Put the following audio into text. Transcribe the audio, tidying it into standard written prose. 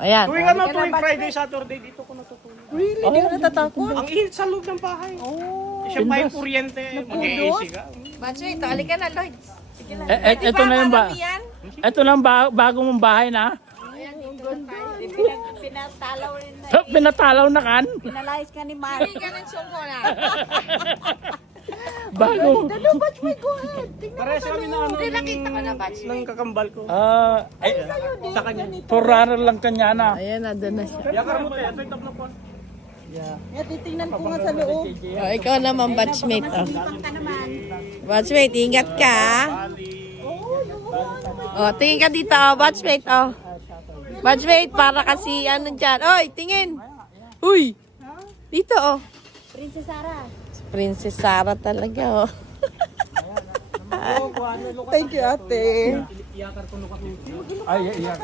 Ayan. Tuwing Friday, Saturday, dito ko natutulog. Really? Hindi ka natatakot? Ang init sa loob ng bahay. Oh. Siya pa yung kuryente, mag-e-AC ka. Batsoy, ito, halika na, Lloyd. Ito na yung ito na ang bago mong bahay na. Pinatalaw rin na. Pinatalaw na kan. Pinalayas ka ni Mari. Hindi ka ng sungko na. Bago. Ano, Batchmate, go ahead. Tingnan Pares kami na ano, Hindi, nakita ko na, Batsoy. ng kakambal ko. Sa kanya. Forerunner lang kanya na. Ayan, nandun na siya. Yakar mo tayo, ito yung top na po. Yeah, titingnan ko nga sa loob. Oh, ikaw naman, batchmate. Oh. Batchmate, ingat ka. Oh, tingin ka dito, oh, batchmate. Oh. Batchmate, para kasi ano dyan. Oy, tingin. Uy. Dito, oh. Princess Sarah. Princess Sarah talaga, oh. Thank you, ate. Ay, iyak.